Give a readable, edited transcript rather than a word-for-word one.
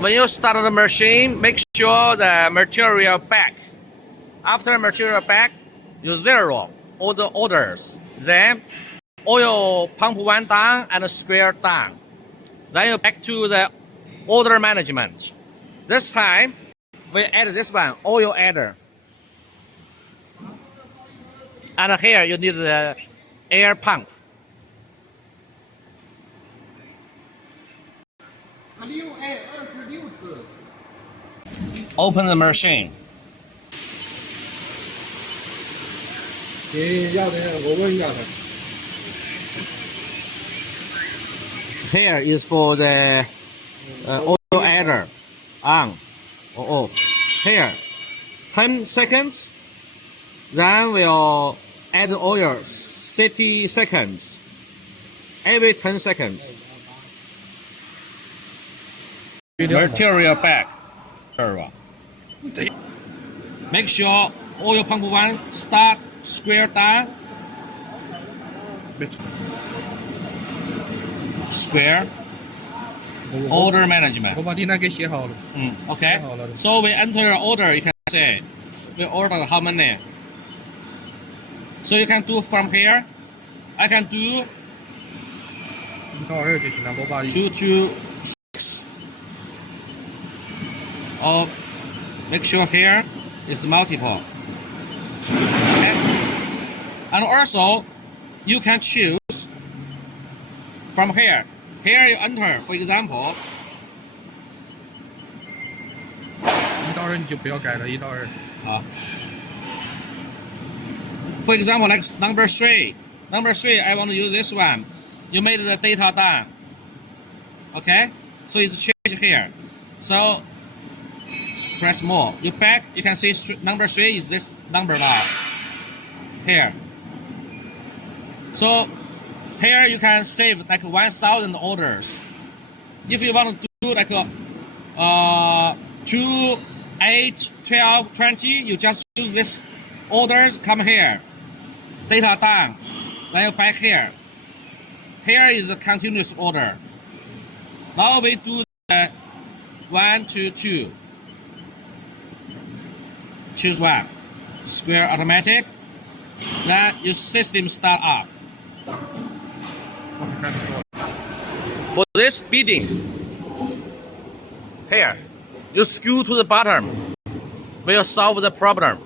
When you start the machine, make sure the material back. After material back, you zero all the orders. Then oil pump one down and square down. Then you back to the order management. This time, we add this one, oil adder. And here you need the air pump. Open the machine. 你要的我问一下他。 Here is for the oil adder on or off. Here, 10 seconds. Then we'll add oil 30 seconds. Every 10 seconds. Material back. Make sure oil pump one start square down. Square. Order management. 我把订单给写好了。Okay. So we enter order. You can say we ordered how many. So you can do from here. I can do 1到2就行了，我把 2 to 6. Or make sure here is multiple. Okay. And also, you can choose from here. Here you enter, for example. 1到2你就不要改了，1到2。For example, like number 3. Number 3, I want to use this one. You made the data down. Okay? So it's changed here. So press more. You back, you can see number 3 is this number now. Here. So here you can save like 1,000 orders. If you want to do like 2, 8, 12, 20, you just choose this orders, come here. Data down. Then you back here. Here is a continuous order. Now we do the 1 to 2. Choose one. Square automatic. Then your system start up. For this bidding, here, you screw to the bottom. Will solve the problem.